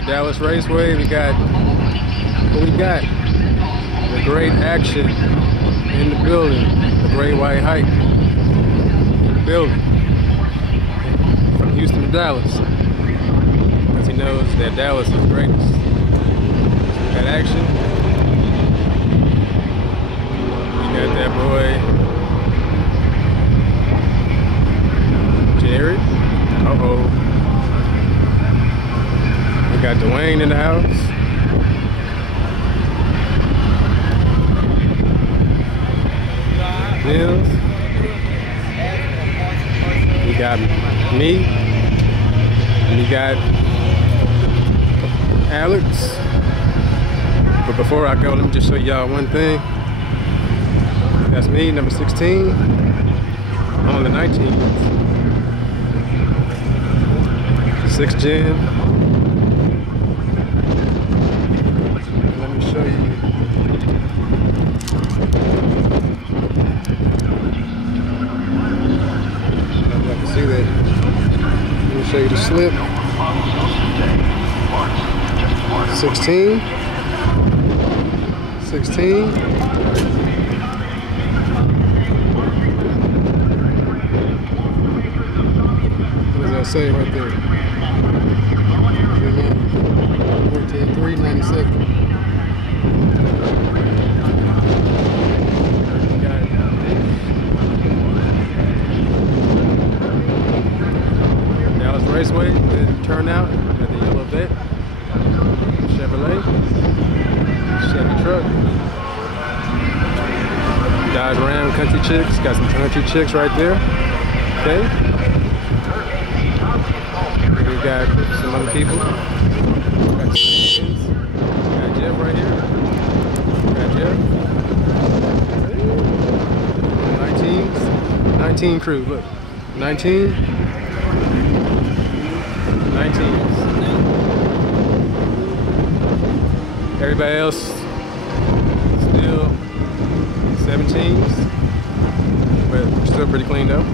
got Dallas Raceway. We got what we got. The Great Action in the building. The Great White Hike in the building. From Houston to Dallas. Because he knows that Dallas is greatest. We got action. We got that boy Jared. Uh-oh. We got Dwayne in the house. Mills. We got me. And we got Alex. But before I go, let me just show y'all one thing. That's me, number 16. On the 19th. 6th gen. Let me show you. See that. Let me show you the slip. 16. 16. What does that say right there? 14.397. Raceway, good turnout at the yellow vet, Chevrolet, Chevy truck, Dodge Ram Country Chicks, got some country chicks right there, okay. We got some other people, got Jeff right here, got Jeff, 19 crew, look, 19. 19s. Everybody else still 17s, but still pretty clean though.